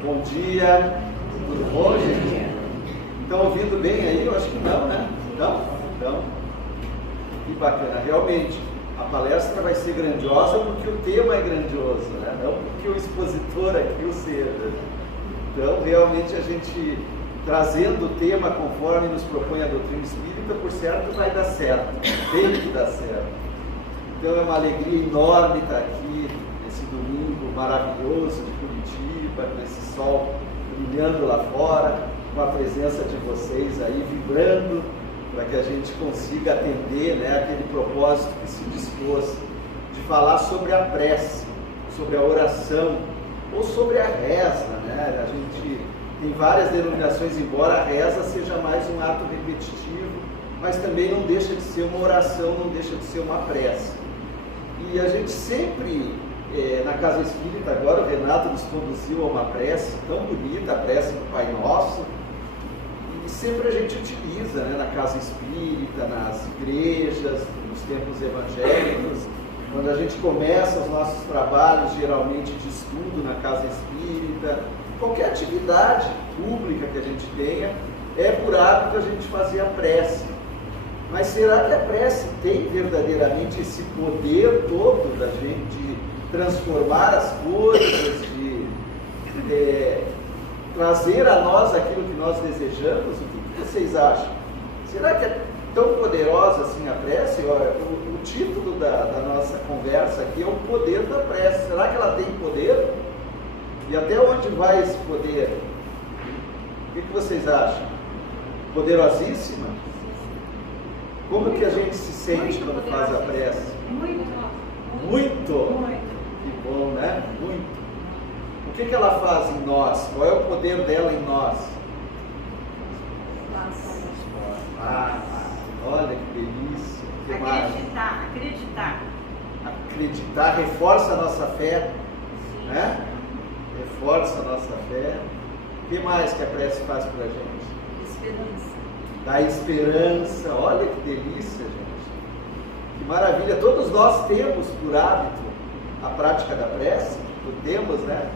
Bom dia, tudo bom, gente? Estão ouvindo bem aí? Eu acho que não, né? Não? Então, que bacana. Realmente, a palestra vai ser grandiosa porque o tema é grandioso, né? Não porque o expositor aqui o seja. Então, realmente, a gente trazendo o tema conforme nos propõe a doutrina espírita, por certo, vai dar certo. Tem que dar certo. Então, é uma alegria enorme estar aqui nesse domingo maravilhoso de Curitiba, com esse sol brilhando lá fora, com a presença de vocês aí vibrando, para que a gente consiga atender, né, aquele propósito que se dispôs de falar sobre a prece, sobre a oração, ou sobre a reza, né? A gente tem várias denominações, embora a reza seja mais um ato repetitivo, mas também não deixa de ser uma oração, não deixa de ser uma prece. E a gente sempre, na Casa Espírita, agora o Renato nos conduziu a uma prece tão bonita, a prece do Pai Nosso, e sempre a gente utiliza, né, na Casa Espírita, nas igrejas, nos templos evangélicos, quando a gente começa os nossos trabalhos, geralmente de estudo na Casa Espírita, qualquer atividade pública que a gente tenha, é por hábito a gente fazer a prece. Mas será que a prece tem verdadeiramente esse poder todo da gente transformar as coisas, de trazer a nós aquilo que nós desejamos? O que vocês acham? Será que é tão poderosa assim a prece? O título da nossa conversa aqui é o poder da prece. Será que ela tem poder? E até onde vai esse poder? O que vocês acham? Poderosíssima? Como que a gente se sente quando faz a prece? Muito? Que bom, né? Muito. O que ela faz em nós? Qual é o poder dela em nós? Olha que delícia. Acreditar. Acreditar reforça a nossa fé, né? Reforça a nossa fé. O que mais que a prece faz para a gente? Esperança. Dá esperança. Olha que delícia, gente. Que maravilha. Todos nós temos por hábito a prática da prece. Temos, né?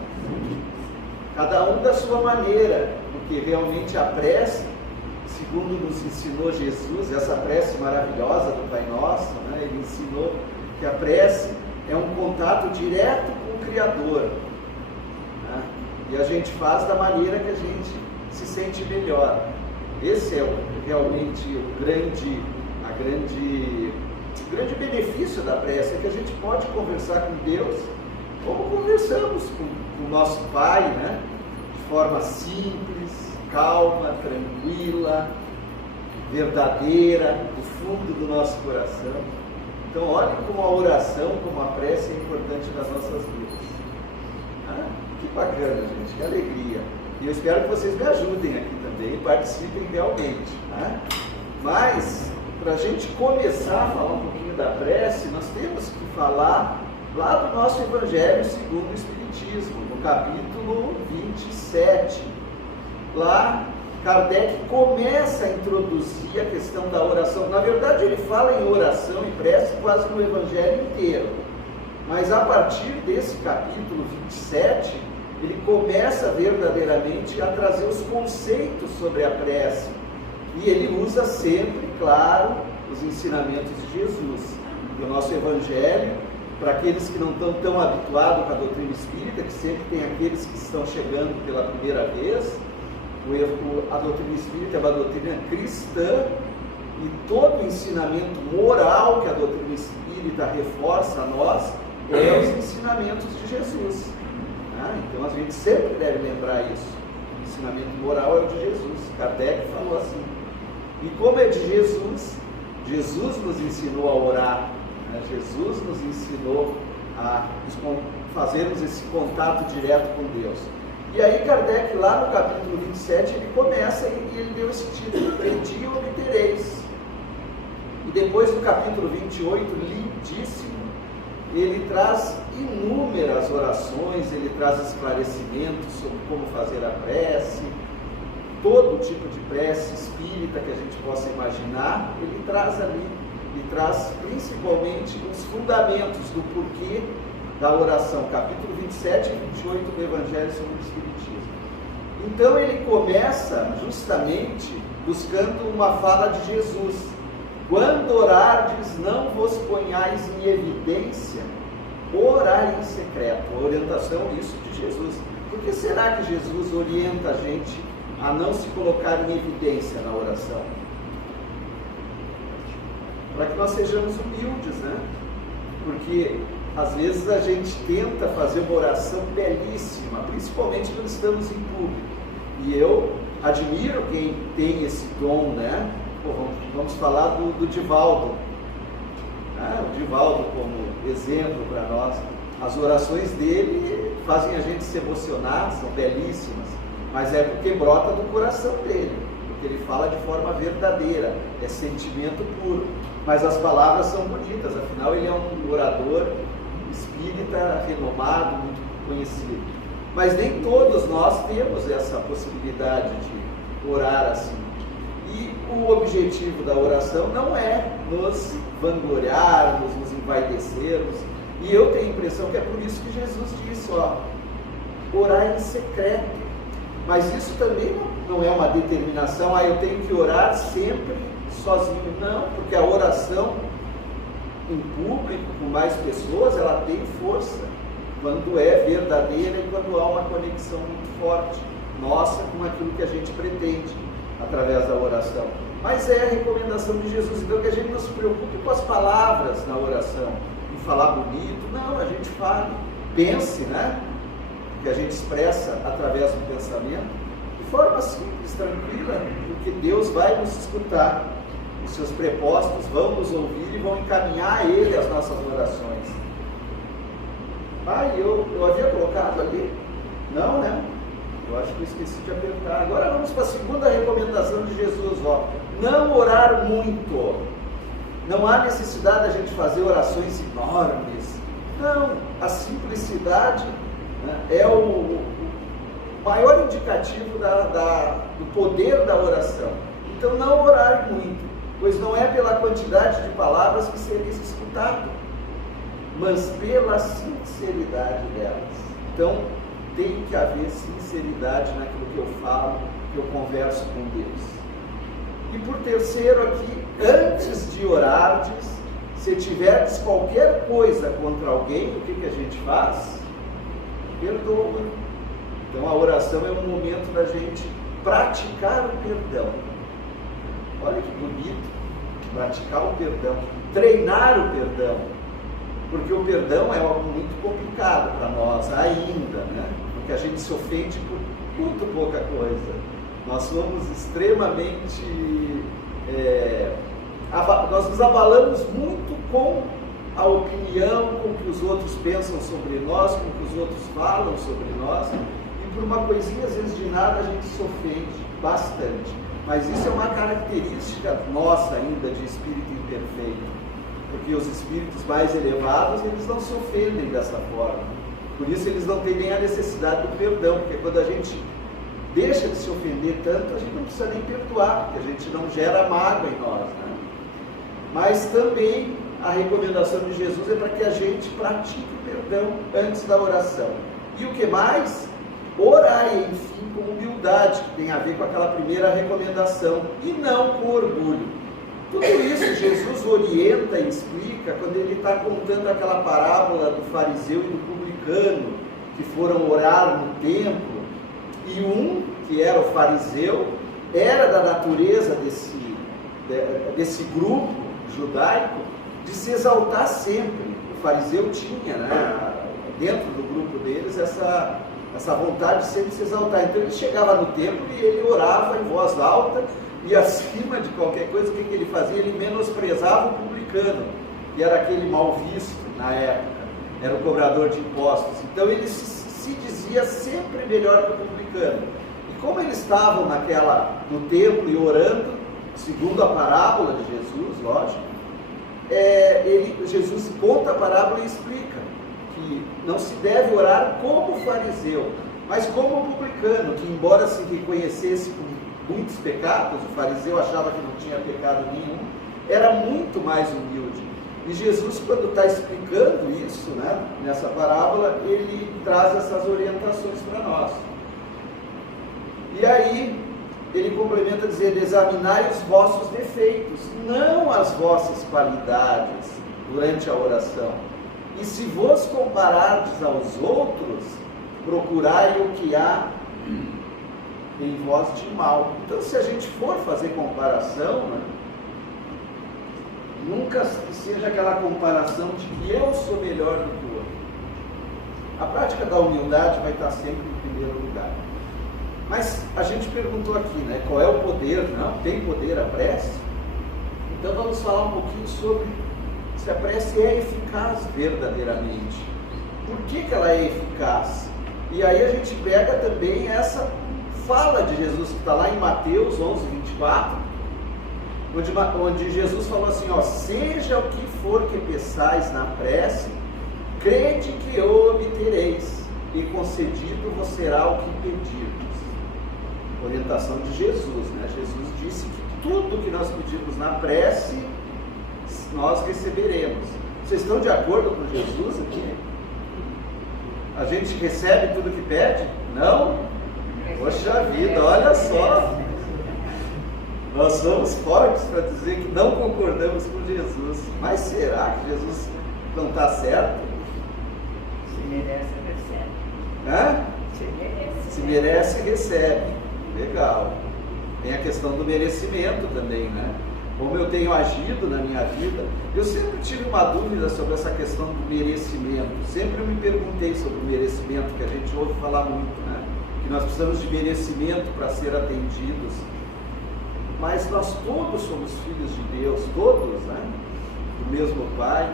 Cada um da sua maneira, porque realmente a prece, segundo nos ensinou Jesus, essa prece maravilhosa do Pai Nosso, né? Ele ensinou que a prece é um contato direto com o Criador, né? E a gente faz da maneira que a gente se sente melhor. Esse é realmente o grande benefício da prece, é que a gente pode conversar com Deus, como conversamos com o nosso Pai, né? De forma simples, calma, tranquila, verdadeira, do fundo do nosso coração. Então, olhem como a oração, como a prece é importante nas nossas vidas. Que bacana, gente, que alegria. E eu espero que vocês me ajudem aqui também, participem realmente. Mas, para a gente começar a falar um pouquinho da prece, nós temos que falar lá do nosso Evangelho segundo o Espiritismo, no capítulo 27. Lá, Kardec começa a introduzir a questão da oração. Na verdade, ele fala em oração e prece quase no Evangelho inteiro. Mas a partir desse capítulo 27, ele começa verdadeiramente a trazer os conceitos sobre a prece. E ele usa sempre, claro, os ensinamentos de Jesus. E o nosso Evangelho, para aqueles que não estão tão habituados com a doutrina espírita, que sempre tem aqueles que estão chegando pela primeira vez, a doutrina espírita é uma doutrina cristã, e todo o ensinamento moral que a doutrina espírita reforça a nós é os ensinamentos de Jesus. Então a gente sempre deve lembrar isso. O ensinamento moral é o de Jesus. Kardec falou assim. E como é de Jesus, Jesus nos ensinou a orar, né? Jesus nos ensinou a fazermos esse contato direto com Deus. E aí Kardec, lá no capítulo 27, ele começa e ele deu esse título: Pedi e obtereis. E depois no capítulo 28, lindíssimo, ele traz inúmeras orações, ele traz esclarecimentos sobre como fazer a prece, todo tipo de prece espírita que a gente possa imaginar, ele traz ali, e traz principalmente os fundamentos do porquê da oração, capítulo 27 e 28 do Evangelho segundo o Espiritismo. Então ele começa justamente buscando uma fala de Jesus. Quando orardes, não vos ponhais em evidência, orai em secreto. A orientação isso de Jesus. Por que será que Jesus orienta a gente a não se colocar em evidência na oração? Para que nós sejamos humildes, né? Porque às vezes a gente tenta fazer uma oração belíssima, principalmente quando estamos em público. E eu admiro quem tem esse dom, né? Pô, vamos falar do Divaldo. O Divaldo como exemplo para nós. As orações dele fazem a gente se emocionar, são belíssimas, mas é porque brota do coração dele, porque ele fala de forma verdadeira, é sentimento puro. Mas as palavras são bonitas, afinal ele é um orador espírita renomado, muito conhecido. Mas nem todos nós temos essa possibilidade de orar assim. E o objetivo da oração não é nos vangloriarmos, nos envaidecermos. E eu tenho a impressão que é por isso que Jesus disse, orar em secreto. Mas isso também não é uma determinação, eu tenho que orar sempre sozinho. Não, porque a oração em público, com mais pessoas, ela tem força. Quando é verdadeira e quando há uma conexão muito forte, nossa, com aquilo que a gente pretende, através da oração. Mas é a recomendação de Jesus, então que a gente não se preocupe com as palavras na oração, em falar bonito, não, a gente fale, pense, né? Que a gente expressa através do pensamento, de forma simples, tranquila, porque Deus vai nos escutar, os seus prepostos vão nos ouvir e vão encaminhar a Ele as nossas orações. Eu havia colocado ali? Não, né? Eu acho que eu esqueci de apertar. Agora vamos para a segunda recomendação de Jesus, não orar muito. Não há necessidade da gente fazer orações enormes. Não, a simplicidade, né, é o maior indicativo do poder da oração. Então não orar muito, pois não é pela quantidade de palavras que sereis escutado, mas pela sinceridade delas. Então tem que haver sinceridade naquilo que eu falo, que eu converso com Deus. E por terceiro aqui, antes de orardes, se tiverdes qualquer coisa contra alguém, o que a gente faz? Perdoa. Então a oração é um momento da gente praticar o perdão. Olha que bonito, praticar o perdão, treinar o perdão, porque o perdão é algo muito complicado para nós ainda, né? Porque a gente se ofende por muito pouca coisa. Nós somos extremamente, nós nos abalamos muito com a opinião, com o que os outros pensam sobre nós, com o que os outros falam sobre nós, e por uma coisinha às vezes de nada a gente se ofende bastante. Mas isso é uma característica nossa ainda de espírito imperfeito, porque os espíritos mais elevados, eles não se ofendem dessa forma. Por isso eles não têm nem a necessidade do perdão, porque quando a gente deixa de se ofender tanto, a gente não precisa nem perdoar, porque a gente não gera mágoa em nós, né? Mas também a recomendação de Jesus é para que a gente pratique o perdão antes da oração. E o que mais? Orai, enfim, com humildade, que tem a ver com aquela primeira recomendação, e não com orgulho. Tudo isso Jesus orienta e explica quando ele está contando aquela parábola do fariseu e do publicano, que foram orar no templo, e um, que era o fariseu, era da natureza desse grupo judaico de se exaltar sempre. O fariseu tinha, né, dentro do grupo deles essa vontade de sempre se exaltar. Então ele chegava no templo e ele orava em voz alta, e acima de qualquer coisa, o que ele fazia? Ele menosprezava o publicano, que era aquele mal visto na época, era o cobrador de impostos. Então ele se dizia sempre melhor que o publicano. E como eles estavam no templo e orando, segundo a parábola de Jesus, lógico, Jesus conta a parábola e explica que não se deve orar como o fariseu, mas como o publicano, que embora se reconhecesse com muitos pecados, o fariseu achava que não tinha pecado nenhum, era muito mais humilde. E Jesus, quando está explicando isso, né, nessa parábola, ele traz essas orientações para nós. E aí, ele complementa dizendo: examinai os vossos defeitos, não as vossas qualidades, durante a oração. E se vos comparardes aos outros, procurai o que há em vós de mal. Então, se a gente for fazer comparação, né, nunca seja aquela comparação de que eu sou melhor do que o outro. A prática da humildade vai estar sempre em primeiro lugar. Mas a gente perguntou aqui, né, qual é o poder? Não, tem poder a prece? Então vamos falar um pouquinho sobre se a prece é eficaz verdadeiramente. Por que ela é eficaz? E aí a gente pega também essa fala de Jesus que está lá em Mateus 11:24, onde Jesus falou assim, ó: seja o que for que peçais na prece, crede que o obtereis, e concedido vos será o que pedirdes. Orientação de Jesus, né? Jesus disse que tudo que nós pedirmos na prece, nós receberemos. Vocês estão de acordo com Jesus aqui? A gente recebe tudo que pede? Não? Poxa vida, olha só! Nós somos fortes para dizer que não concordamos com Jesus. Mas será que Jesus não está certo? Se merece, recebe. Hã? Se merece. Se merece, recebe. Legal. Tem a questão do merecimento também, né? Como eu tenho agido na minha vida, eu sempre tive uma dúvida sobre essa questão do merecimento. Sempre eu me perguntei sobre o merecimento, que a gente ouve falar muito, né? Que nós precisamos de merecimento para ser atendidos. Mas nós todos somos filhos de Deus, todos, né? Do mesmo Pai.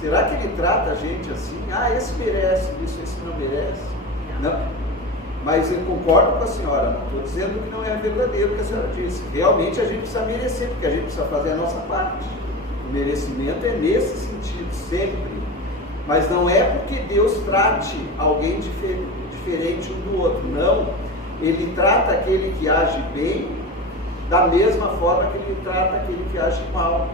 Será que Ele trata a gente assim? Ah, esse merece isso, esse não merece? Não. Mas eu concordo com a senhora, não estou dizendo que não é verdadeiro o que a senhora disse. Realmente a gente precisa merecer, porque a gente precisa fazer a nossa parte. O merecimento é nesse sentido, sempre. Mas não é porque Deus trate alguém diferente um do outro, não. Ele trata aquele que age bem da mesma forma que Ele trata aquele que age mal.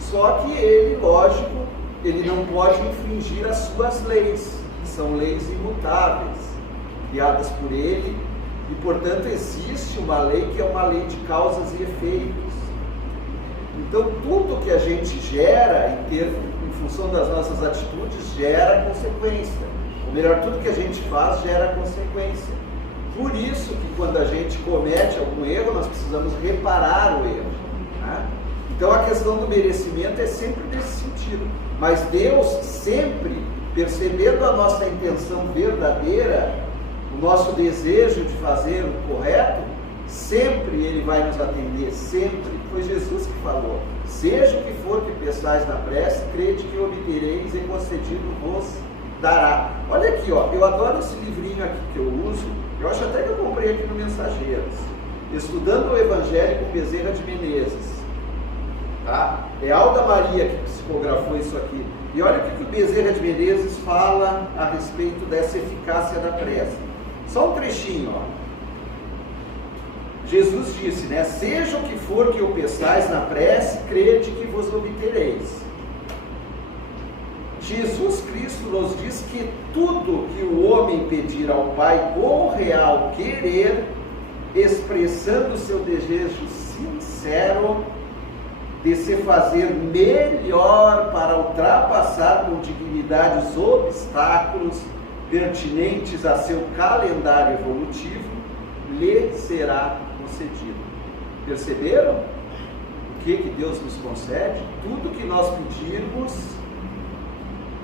Só que Ele, lógico, Ele não pode infringir as suas leis, que são leis imutáveis, criadas por Ele, e portanto existe uma lei que é uma lei de causas e efeitos. Então tudo que a gente gera em função das nossas atitudes gera consequência, ou melhor, tudo que a gente faz gera consequência. Por isso que quando a gente comete algum erro, nós precisamos reparar o erro, né? Então a questão do merecimento é sempre nesse sentido, mas Deus sempre, percebendo a nossa intenção verdadeira, o nosso desejo de fazer o correto, sempre Ele vai nos atender, sempre. Foi Jesus que falou: seja o que for que peçais na prece, crede que obtereis e concedido vos dará. Olha aqui, ó, eu adoro esse livrinho aqui que eu uso, eu acho até que eu comprei aqui no Mensageiros, Estudando o Evangelho com Bezerra de Menezes, tá? É Alda Maria que psicografou isso aqui. E olha o que o Bezerra de Menezes fala a respeito dessa eficácia da prece. Só um trechinho, ó. Jesus disse, né? Seja o que for que o peçais na prece, crede que vos obtereis. Jesus Cristo nos diz que tudo que o homem pedir ao Pai com real querer, expressando o seu desejo sincero de se fazer melhor para ultrapassar com dignidade os obstáculos pertinentes a seu calendário evolutivo, lhe será concedido. Perceberam o que Deus nos concede? Tudo que nós pedirmos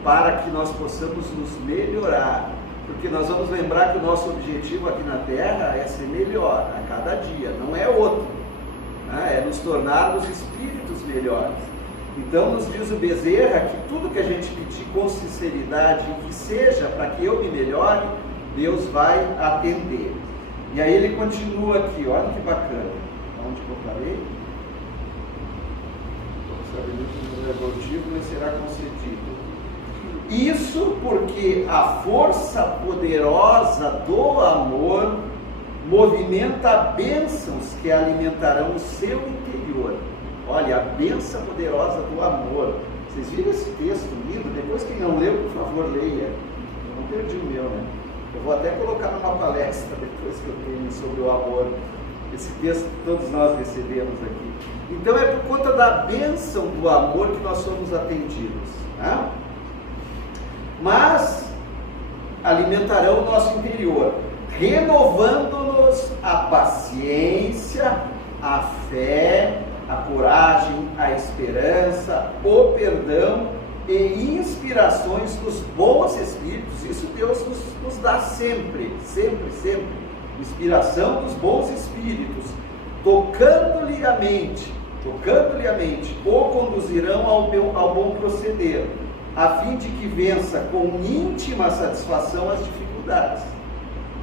para que nós possamos nos melhorar, porque nós vamos lembrar que o nosso objetivo aqui na Terra é ser melhor a cada dia, não é outro, né? É nos tornarmos espíritos melhores. Então nos diz o Bezerra que tudo que a gente pedir com sinceridade e que seja para que eu me melhore, Deus vai atender. E aí ele continua aqui, olha que bacana. Onde que eu parei? O sabedoria do evolutivo lhe será concedido. Isso porque a força poderosa do amor movimenta bênçãos que alimentarão o seu interior. Olha, a bênção poderosa do amor. Vocês viram esse texto lindo? Depois, quem não leu, por favor, leia. Eu não perdi o meu, né? Eu vou até colocar numa palestra depois que eu tenho sobre o amor. Esse texto que todos nós recebemos aqui. Então é por conta da bênção do amor que nós somos atendidos. Né? Mas alimentarão o nosso interior, renovando-nos a paciência, a fé, a coragem, a esperança, o perdão e inspirações dos bons espíritos. Isso Deus nos dá sempre, sempre, sempre. Inspiração dos bons espíritos, tocando-lhe a mente, o conduzirão ao bom proceder, a fim de que vença com íntima satisfação as dificuldades,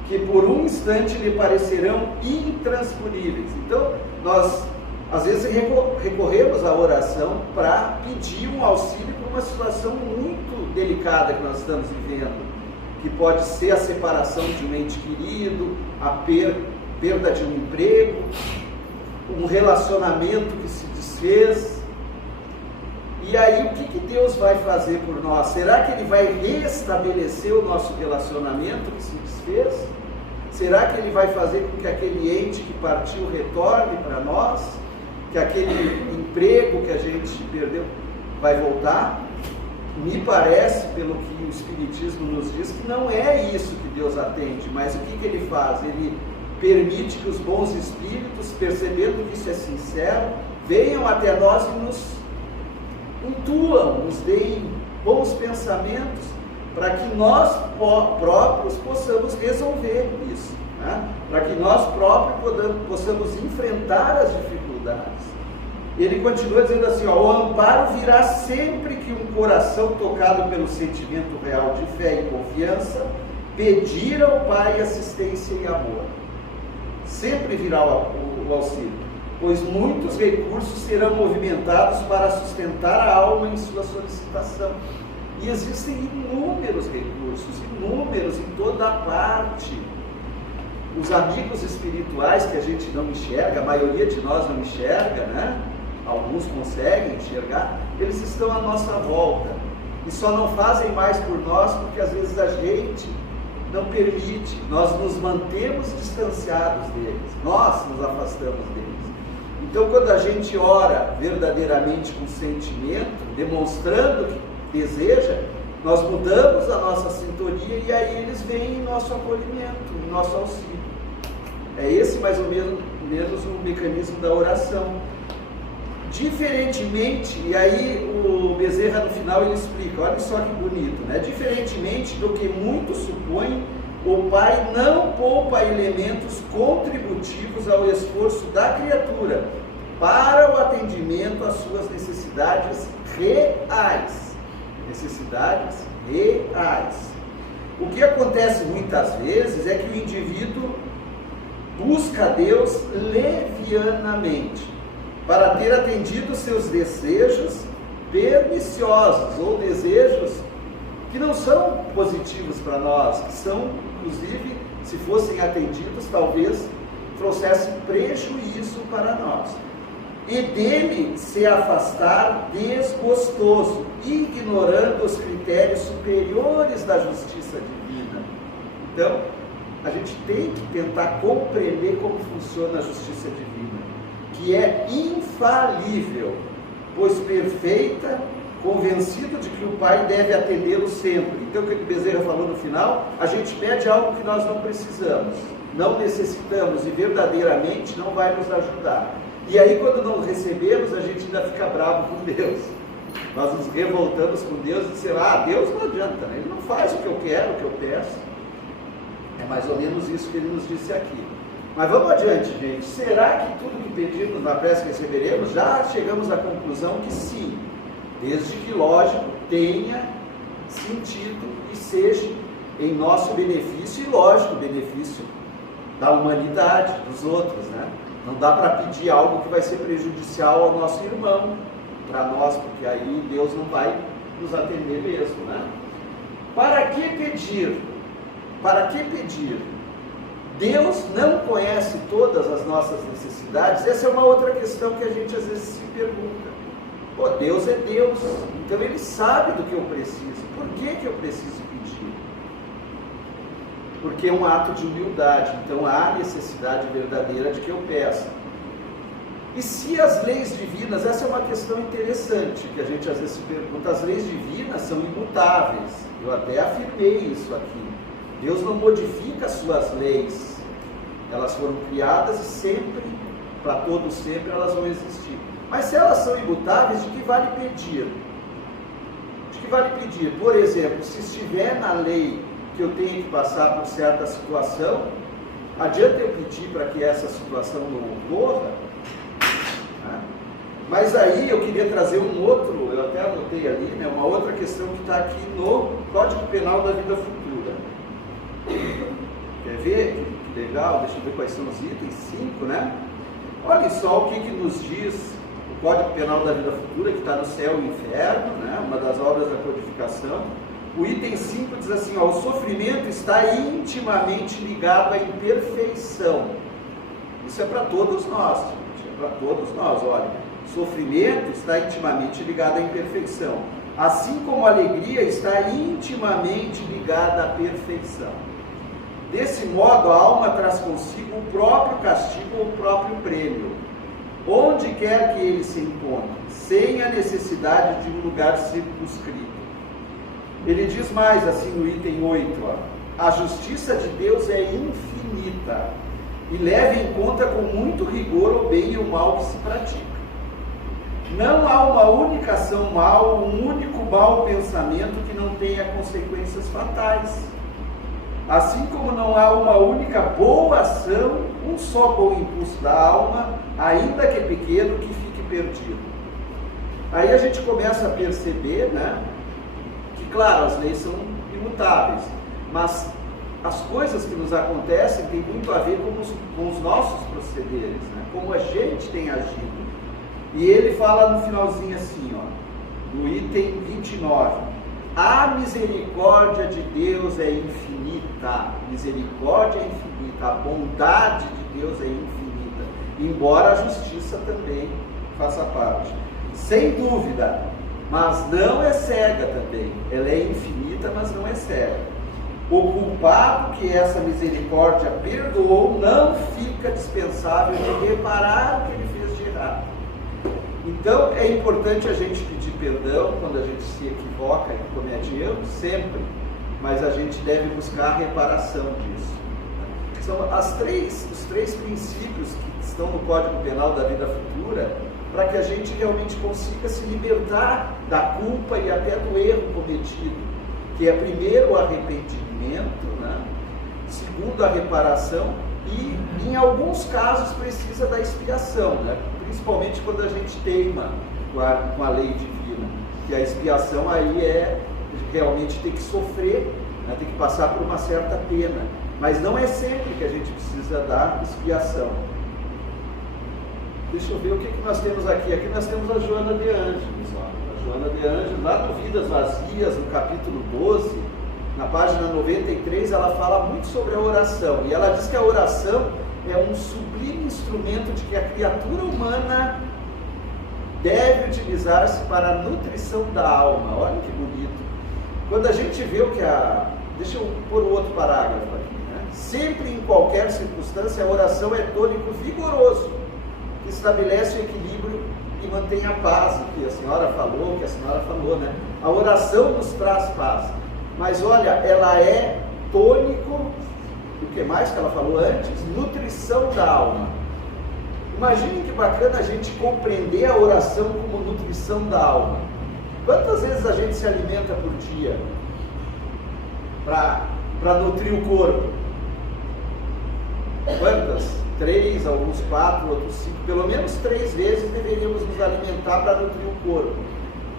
que por um instante lhe parecerão intransponíveis. Então, nós às vezes recorremos à oração para pedir um auxílio para uma situação muito delicada que nós estamos vivendo, que pode ser a separação de um ente querido, a perda de um emprego, um relacionamento que se desfez. E aí, o que Deus vai fazer por nós? Será que Ele vai restabelecer o nosso relacionamento que se desfez? Será que Ele vai fazer com que aquele ente que partiu retorne para nós? Que aquele emprego que a gente perdeu vai voltar? Me parece, pelo que o Espiritismo nos diz, que não é isso que Deus atende, mas o que Ele faz? Ele permite que os bons espíritos, percebendo que isso é sincero, venham até nós e nos intuam, nos deem bons pensamentos, para que nós próprios possamos resolver isso, né? Para que nós próprios possamos enfrentar as dificuldades. Ele continua dizendo assim, ó, o amparo virá sempre que um coração tocado pelo sentimento real de fé e confiança pedir ao Pai assistência e amor. Sempre virá o auxílio, pois muitos recursos serão movimentados para sustentar a alma em sua solicitação. E existem inúmeros recursos, inúmeros em toda a parte. Os amigos espirituais que a gente não enxerga, a maioria de nós não enxerga, né? Alguns conseguem enxergar, eles estão à nossa volta e só não fazem mais por nós porque às vezes a gente não permite, nós nos mantemos distanciados deles, nós nos afastamos deles. Então, quando a gente ora verdadeiramente com sentimento, demonstrando que deseja, nós mudamos a nossa sintonia e aí eles vêm em nosso acolhimento, em nosso auxílio. É esse mais ou menos o mecanismo da oração. Diferentemente, e aí o Bezerra no final ele explica, olha só que bonito, né? Diferentemente do que muitos supõem, o Pai não poupa elementos contributivos ao esforço da criatura para o atendimento às suas necessidades reais. Necessidades reais. O que acontece muitas vezes é que o indivíduo busca Deus levianamente, para ter atendido seus desejos perniciosos, ou desejos que não são positivos para nós, que são, inclusive, se fossem atendidos, talvez trouxessem prejuízo para nós. E dele se afastar desgostoso, ignorando os critérios superiores da justiça divina. Então, a gente tem que tentar compreender como funciona a justiça divina, que é infalível, pois perfeita, convencido de que o Pai deve atendê-lo sempre. Então, o que o Bezerra falou no final? A gente pede algo que nós não precisamos, não necessitamos e verdadeiramente não vai nos ajudar. E aí, quando não recebemos, a gente ainda fica bravo com Deus. Nós nos revoltamos com Deus e dizemos, Deus não adianta, né? Ele não faz o que eu quero, o que eu peço. É mais ou menos isso que ele nos disse aqui. Mas vamos adiante, gente. Será que tudo que pedimos na prece receberemos? Já chegamos à conclusão que sim, desde que, lógico, tenha sentido e seja em nosso benefício e, lógico, benefício da humanidade, dos outros, né? Não dá para pedir algo que vai ser prejudicial ao nosso irmão, para nós, porque aí Deus não vai nos atender mesmo, né? Para que pedir? Para que pedir? Deus não conhece todas as nossas necessidades? Essa é uma outra questão que a gente às vezes se pergunta. Pô, Deus é Deus, então Ele sabe do que eu preciso. Por que eu preciso pedir? Porque é um ato de humildade, então há necessidade verdadeira de que eu peça. E se as leis divinas, essa é uma questão interessante, que a gente às vezes se pergunta, as leis divinas são imutáveis. Eu até afirmei isso aqui. Deus não modifica as suas leis. Elas foram criadas e sempre, para todos sempre, elas vão existir. Mas se elas são imutáveis, de que vale pedir? De que vale pedir? Por exemplo, se estiver na lei que eu tenho que passar por certa situação, adianta eu pedir para que essa situação não ocorra? Mas aí eu queria trazer um outro, eu até anotei ali, né, uma outra questão que está aqui no Código Penal da Vida Futura. Quer ver? Que legal, deixa eu ver quais são os itens, 5, né? Olha só o que nos diz o Código Penal da Vida Futura, que está no Céu e Inferno, né, uma das obras da codificação. O item 5 diz assim, ó, o sofrimento está intimamente ligado à imperfeição. Isso é para todos nós, gente, é para todos nós, olha. Sofrimento está intimamente ligado à imperfeição, assim como a alegria está intimamente ligada à perfeição. Desse modo, a alma traz consigo o próprio castigo ou o próprio prêmio, onde quer que ele se encontre, sem a necessidade de um lugar circunscrito. Ele diz mais, assim no item 8, ó, a justiça de Deus é infinita e leva em conta com muito rigor o bem e o mal que se pratica. Não há uma única ação mal, um único mau pensamento que não tenha consequências fatais. Assim como não há uma única boa ação, um só bom impulso da alma, ainda que pequeno, que fique perdido. Aí a gente começa a perceber, né, que claro, as leis são imutáveis, mas as coisas que nos acontecem têm muito a ver com os nossos procederes, né, como a gente tem agido. E ele fala no finalzinho assim, ó, no item 29, a misericórdia de Deus é infinita, misericórdia é infinita, a bondade de Deus é infinita, embora a justiça também faça parte. Sem dúvida, mas não é cega também, ela é infinita, mas não é cega. O culpado que essa misericórdia perdoou não fica dispensável de reparar o que ele fez de errado. Então é importante a gente pedir perdão quando a gente se equivoca e comete erros, sempre, mas a gente deve buscar a reparação disso. São os três princípios que estão no Código Penal da Vida Futura, para que a gente realmente consiga se libertar da culpa e até do erro cometido, que é primeiro o arrependimento, né? Segundo a reparação e, em alguns casos, precisa da expiação, né? Principalmente quando a gente teima com a lei divina, que a expiação aí é realmente ter que sofrer, né? Tem que passar por uma certa pena, mas não é sempre que a gente precisa da expiação. Deixa eu ver o que nós temos aqui. Aqui nós temos a Joana de Ângeles, ó. A Joana de Ângeles, lá no Vidas Vazias, no capítulo 12, na página 93, ela fala muito sobre a oração, e ela diz que a oração é um sublime instrumento de que a criatura humana deve utilizar-se para a nutrição da alma. Olha que bonito. Quando a gente vê o que deixa eu pôr o outro parágrafo aqui, né? Sempre, em qualquer circunstância, a oração é tônico vigoroso, que estabelece o equilíbrio e mantém a paz, o que a senhora falou, né? A oração nos traz paz. Mas olha, ela é tônico. O que mais que ela falou antes? Nutrição da alma. Imaginem que bacana a gente compreender a oração como nutrição da alma. Quantas vezes a gente se alimenta por dia para nutrir o corpo? Quantas? 3, alguns 4, outros 5. Pelo menos 3 vezes deveríamos nos alimentar para nutrir o corpo.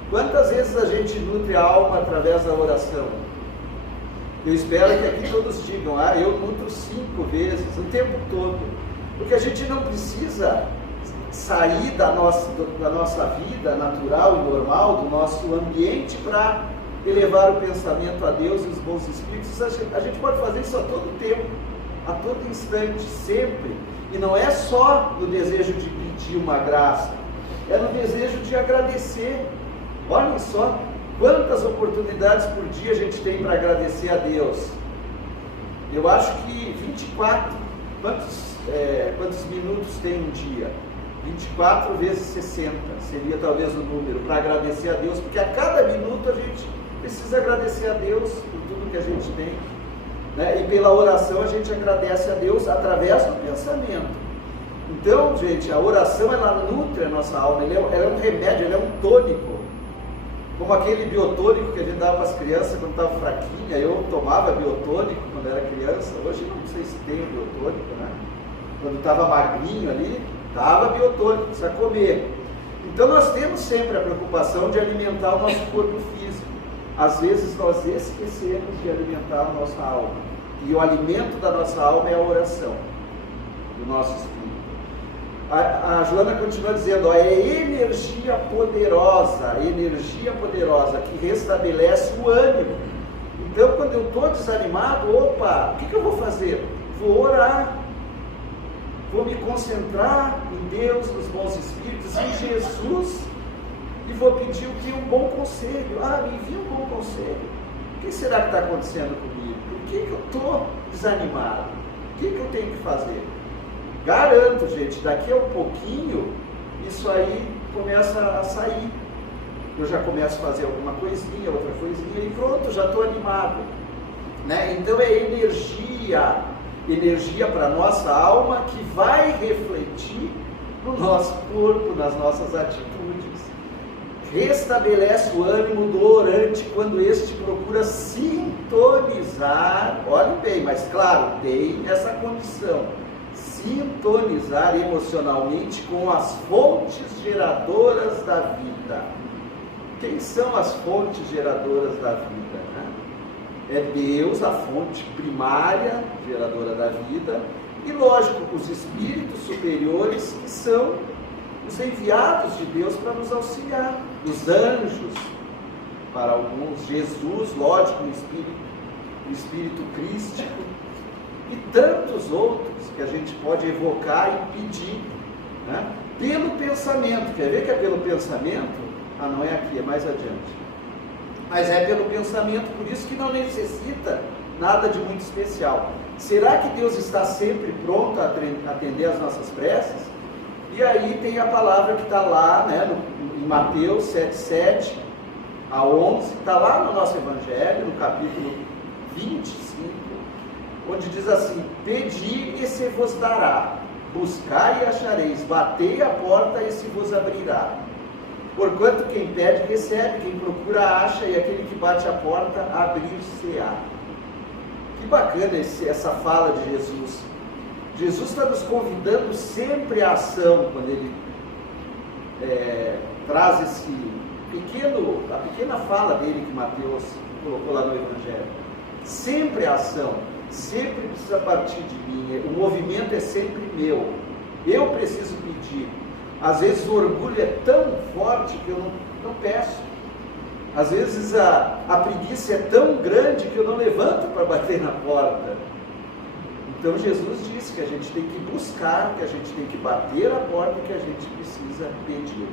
Quantas vezes a gente nutre a alma através da oração? Eu espero que aqui todos digam, eu nutro 5 vezes, o tempo todo. Porque a gente não precisa sair da nossa vida natural e normal, do nosso ambiente, para elevar o pensamento a Deus e os bons espíritos. A gente pode fazer isso a todo tempo, a todo instante, sempre. E não é só no desejo de pedir uma graça, É no desejo de agradecer. Olhem só quantas oportunidades por dia a gente tem para agradecer a Deus. Eu acho que 24, quantos minutos tem um dia? 24 vezes 60 seria talvez o número para agradecer a Deus, porque a cada minuto a gente precisa agradecer a Deus por tudo que a gente tem, né? E pela oração a gente agradece a Deus através do pensamento. Então, gente, a oração ela nutre a nossa alma, ela é um remédio, ela é um tônico, como aquele biotônico que a gente dava para as crianças quando estava fraquinha. Eu tomava biotônico quando era criança, hoje não sei se tem biotônico, né? Quando estava magrinho ali, dava biotônico, precisa comer. Então nós temos sempre a preocupação de alimentar o nosso corpo físico. Às vezes nós esquecemos de alimentar a nossa alma. E o alimento da nossa alma é a oração do nosso espírito. A Joana continua dizendo, ó, é energia poderosa que restabelece o ânimo. Então quando eu estou desanimado, opa, o que eu vou fazer? Vou orar. Vou me concentrar em Deus, nos bons espíritos, em Jesus, e vou pedir o que? Um bom conselho. Me envia um bom conselho. O que será que está acontecendo comigo? Por que eu estou desanimado? O que eu tenho que fazer? Garanto, gente, daqui a um pouquinho, isso aí começa a sair. Eu já começo a fazer alguma coisinha, outra coisinha, e pronto, já estou animado, né? Então é energia para a nossa alma que vai refletir no nosso corpo, nas nossas atitudes. Restabelece o ânimo do orante quando este procura sintonizar, olhem bem, mas claro, tem essa condição, sintonizar emocionalmente com as fontes geradoras da vida. Quem são as fontes geradoras da vida, né? É Deus, a fonte primária, geradora da vida, e lógico, os espíritos superiores que são os enviados de Deus para nos auxiliar, os anjos, para alguns, Jesus, lógico, o espírito crístico, e tantos outros que a gente pode evocar e pedir, né? Pelo pensamento. Quer ver que é pelo pensamento? Não é aqui, é mais adiante. Mas é pelo pensamento, por isso que não necessita nada de muito especial. Será que Deus está sempre pronto a atender as nossas preces? E aí tem a palavra que está lá, né, em Mateus 7:7 a 11, está lá no nosso Evangelho, no capítulo 25, onde diz assim: pedi e se vos dará, buscai e achareis, batei a porta e se vos abrirá. Porquanto quem pede, recebe, quem procura, acha, e aquele que bate a porta, abrir-se-á. Que bacana essa fala de Jesus. Jesus está nos convidando sempre à ação, quando ele traz a pequena fala dele que Mateus colocou lá no Evangelho. Sempre a ação, sempre precisa partir de mim, o movimento é sempre meu, eu preciso pedir. Às vezes o orgulho é tão forte que eu não peço. Às vezes a preguiça é tão grande que eu não levanto para bater na porta. Então Jesus disse que a gente tem que buscar, que a gente tem que bater a porta e que a gente precisa pedir.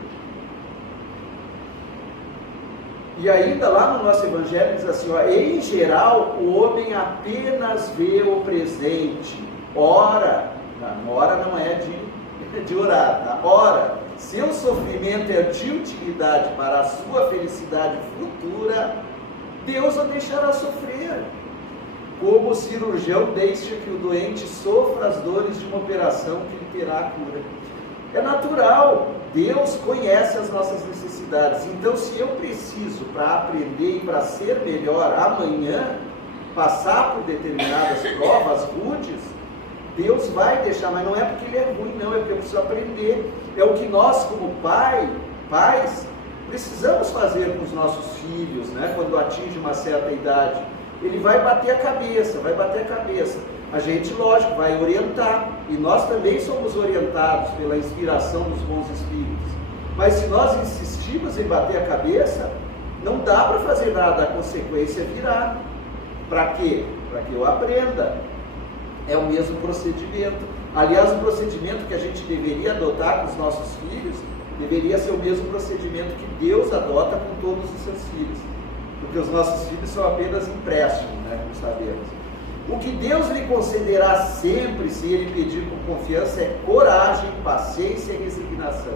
E ainda lá no nosso Evangelho diz assim, ó, em geral o homem apenas vê o presente. Ora não é de orar, tá? Ora, seu sofrimento é de utilidade para a sua felicidade futura, Deus o deixará sofrer. Como o cirurgião deixa que o doente sofra as dores de uma operação que lhe terá a cura. É natural, Deus conhece as nossas necessidades. Então, se eu preciso, para aprender e para ser melhor amanhã, passar por determinadas provas rudes, Deus vai deixar, mas não é porque Ele é ruim, não, é porque eu preciso aprender. É o que nós, como pais, precisamos fazer com os nossos filhos, né? Quando atinge uma certa idade. Ele vai bater a cabeça. A gente, lógico, vai orientar. E nós também somos orientados pela inspiração dos bons espíritos. Mas se nós insistimos em bater a cabeça, não dá para fazer nada, a consequência virá. Para quê? Para que eu aprenda. É o mesmo procedimento. Aliás, o procedimento que a gente deveria adotar com os nossos filhos deveria ser o mesmo procedimento que Deus adota com todos os seus filhos, porque os nossos filhos são apenas empréstimos, né, como sabemos. O que Deus lhe concederá sempre, se Ele pedir com confiança, é coragem, paciência e resignação.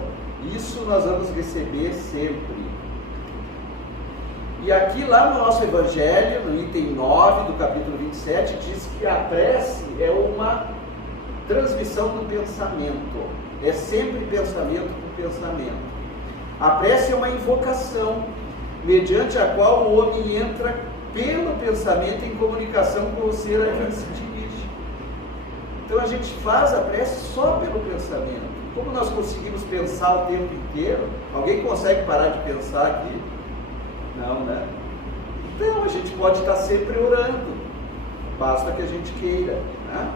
Isso nós vamos receber sempre. E aqui lá no nosso Evangelho, no item 9 do capítulo 27, diz que a prece é uma transmissão do pensamento. É sempre pensamento por pensamento. A prece é uma invocação, mediante a qual o homem entra pelo pensamento em comunicação com o ser a quem se dirige. Então a gente faz a prece só pelo pensamento. Como nós conseguimos pensar o tempo inteiro? Alguém consegue parar de pensar aqui? Não, né? Então a gente pode estar sempre orando, basta que a gente queira, né?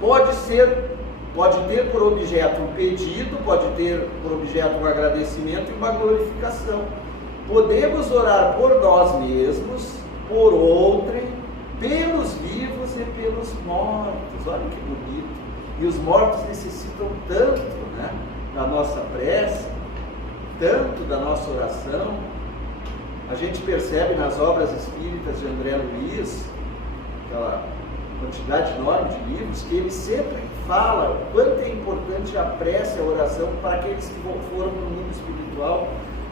Pode ter por objeto um pedido, pode ter por objeto um agradecimento e uma glorificação. Podemos orar por nós mesmos, por outrem, pelos vivos e pelos mortos. Olha que bonito. E os mortos necessitam tanto, né, da nossa prece, tanto da nossa oração. A gente percebe nas obras espíritas de André Luiz, aquela quantidade enorme de livros, que ele sempre fala o quanto é importante a prece, a oração para aqueles que foram para o mundo espiritual,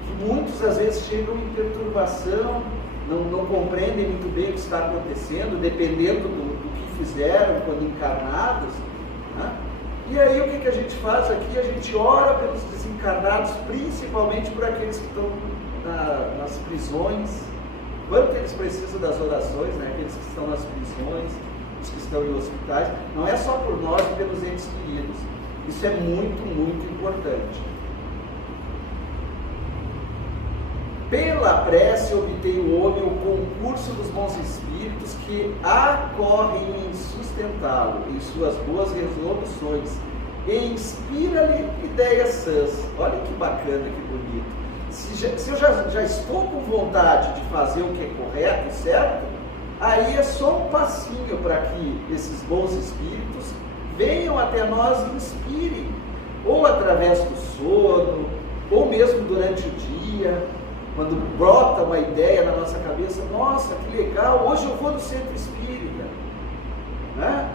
que muitos às vezes chegam em perturbação, não compreendem muito bem o que está acontecendo, dependendo do que fizeram quando encarnados, né? E aí o que a gente faz aqui? A gente ora pelos desencarnados, principalmente por aqueles que estão nas prisões. Quanto eles precisam das orações, né? Aqueles que estão nas prisões, os que estão em hospitais. Não é só por nós e pelos entes queridos. Isso é muito, muito importante. Pela prece obtém o homem o concurso dos bons espíritos que acorrem em sustentá-lo em suas boas resoluções e inspira-lhe ideias sãs. Olha que bacana, que bonito. Se eu já estou com vontade de fazer o que é correto, certo? Aí é só um passinho para que esses bons espíritos venham até nós e inspirem, ou através do sono, ou mesmo durante o dia, quando brota uma ideia na nossa cabeça: nossa, que legal, hoje eu vou no centro espírita, né?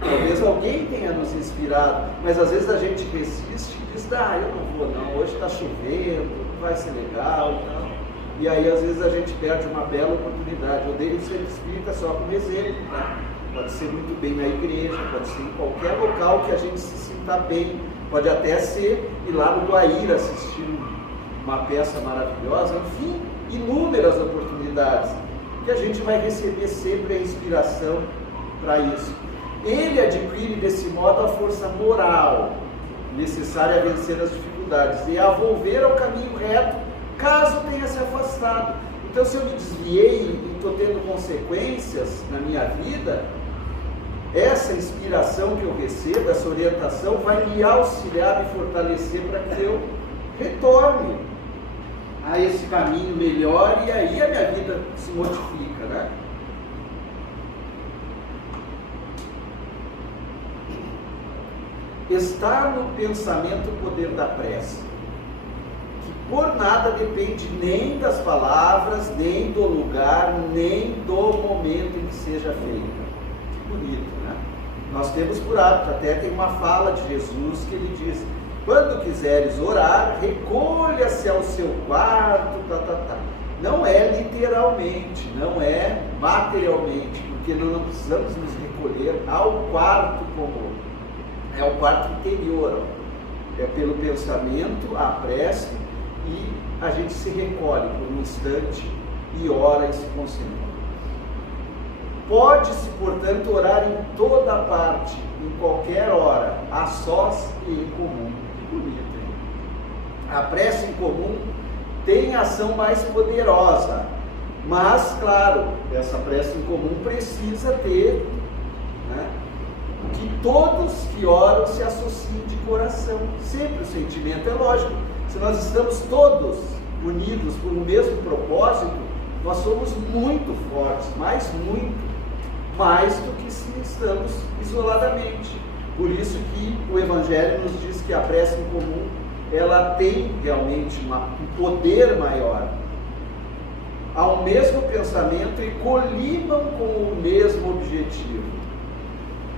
Talvez alguém tenha nos inspirado, mas às vezes a gente resiste e diz: eu não vou não, hoje está chovendo, não vai ser legal, não. E aí às vezes a gente perde uma bela oportunidade. Eu dei o centro espírita só como exemplo, né? Pode ser muito bem na igreja, pode ser em qualquer local que a gente se sinta bem, pode até ser ir lá no Guaíra assistir uma peça maravilhosa, enfim, inúmeras oportunidades que a gente vai receber sempre a inspiração para isso. Ele adquire desse modo a força moral necessária a vencer as dificuldades e a volver ao caminho reto caso tenha se afastado. Então, se eu me desviei e estou tendo consequências na minha vida, essa inspiração que eu recebo, essa orientação, vai me auxiliar, me fortalecer para que eu retorne a esse caminho melhor e aí a minha vida se modifica, né? Está no pensamento o poder da prece, que por nada depende nem das palavras, nem do lugar, nem do momento em que seja feita. Que bonito, né? Nós temos por hábito, até tem uma fala de Jesus que ele diz: quando quiseres orar, recolha-se ao seu quarto, Não é literalmente, não é materialmente, porque não precisamos nos recolher ao quarto comum. É o quarto interior, é pelo pensamento, a prece, e a gente se recolhe por um instante e ora e se concentra. Pode-se, portanto, orar em toda parte, em qualquer hora, a sós e em comum. Que bonito, hein? A prece em comum tem ação mais poderosa, mas, claro, essa prece em comum precisa ter, né, que todos que oram se associem de coração. Sempre o sentimento é lógico. Se nós estamos todos unidos por um mesmo propósito, nós somos muito fortes, mais do que se estamos isoladamente. Por isso que o Evangelho nos diz que a prece em comum, ela tem realmente um poder maior. Há o mesmo pensamento e colidam com o mesmo objetivo.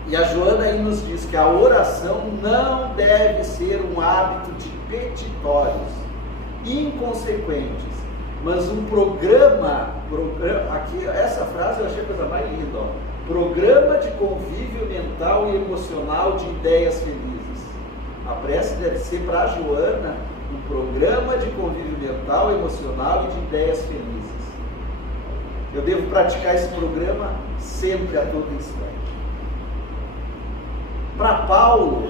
E a Joana aí nos diz que a oração não deve ser um hábito de petitórios inconsequentes, mas um programa, aqui essa frase eu achei a coisa mais linda, ó. Programa de convívio mental e emocional de ideias felizes. A prece deve ser para a Joana um programa de convívio mental, emocional e de ideias felizes. Eu devo praticar esse programa sempre, a todo instante. Para Paulo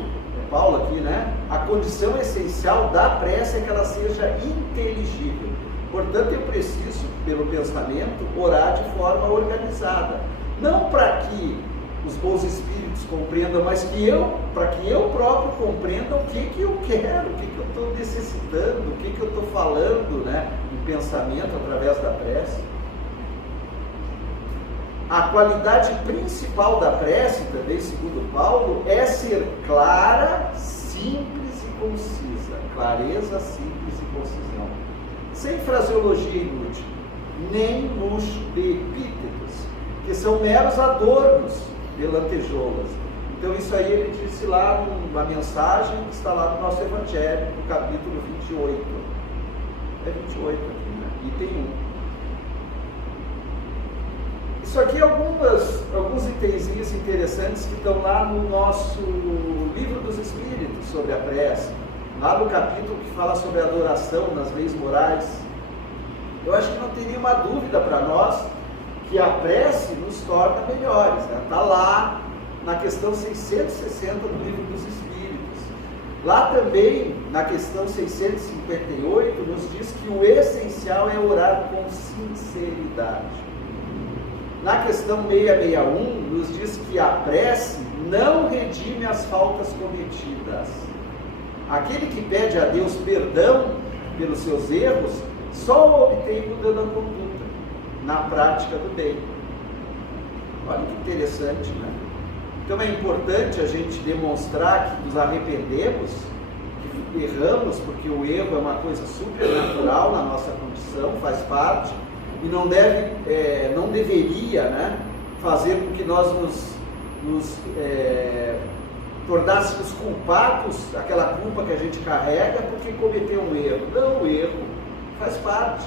aqui, né? A condição essencial da prece é que ela seja inteligível. Portanto, eu preciso, pelo pensamento, orar de forma organizada. Não para que os bons espíritos compreendam, mas para que eu próprio compreenda o que eu quero, o que eu estou necessitando, o que eu estou falando, né? Em pensamento, através da prece. A qualidade principal da prece, também segundo Paulo, é ser clara, simples e concisa. Clareza, simples e concisão. Sem fraseologia inútil, nem luxo de epítetos, que são meros adornos de lantejoulas. Então isso aí ele disse lá numa mensagem que está lá no nosso Evangelho, no capítulo 28. É 28 aqui, né? Item 1. Isso aqui é alguns itenzinhos interessantes que estão lá no nosso Livro dos Espíritos sobre a prece, lá no capítulo que fala sobre a adoração nas leis morais. Eu acho que não tem nenhuma dúvida para nós que a prece nos torna melhores, né? Está lá na questão 660 do Livro dos Espíritos. Lá também, na questão 658, nos diz que o essencial é orar com sinceridade. Na questão 661, nos diz que a prece não redime as faltas cometidas. Aquele que pede a Deus perdão pelos seus erros, só o obtém mudando a conduta, na prática do bem. Olha que interessante, né? Então é importante a gente demonstrar que nos arrependemos, que erramos, porque o erro é uma coisa supernatural na nossa condição, faz parte. E não deveria, né, fazer com que nós nos tornássemos culpados daquela culpa que a gente carrega porque cometeu um erro. Não, o erro faz parte,